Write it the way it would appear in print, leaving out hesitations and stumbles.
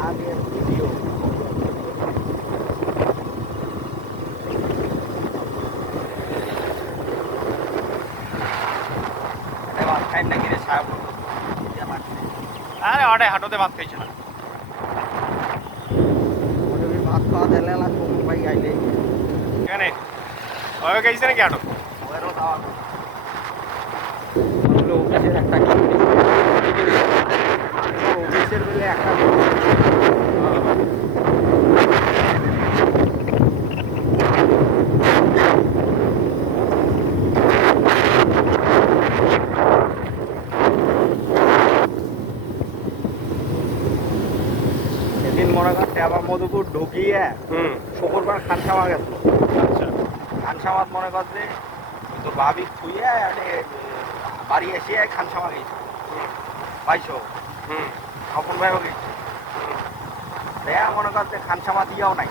আগের ভিডিও ভাত খাই না কিনে সারা আরে অডে হাঁটোতে ভাত খাইছে না ভাত খাওয়া দিলে কোন ভাই গাইলে কেন ওই খাইছে নাকি হাঁটো ওয়েরও খাওয়া অফিসের একটা অফিসের বলে একটা সেদিন মনে করছে আবার মধুপুর ঢুকিয়ে শুকুরবার খানসামা গেছিল আচ্ছা খানসামাত মনে করছে তো ভাবি থুইয়ে বাড়ি এসে খানসামা গেছে পাইছো আপন ভাইও গেছে দেয়া মনে করছে খানসামা দিয়াও নাই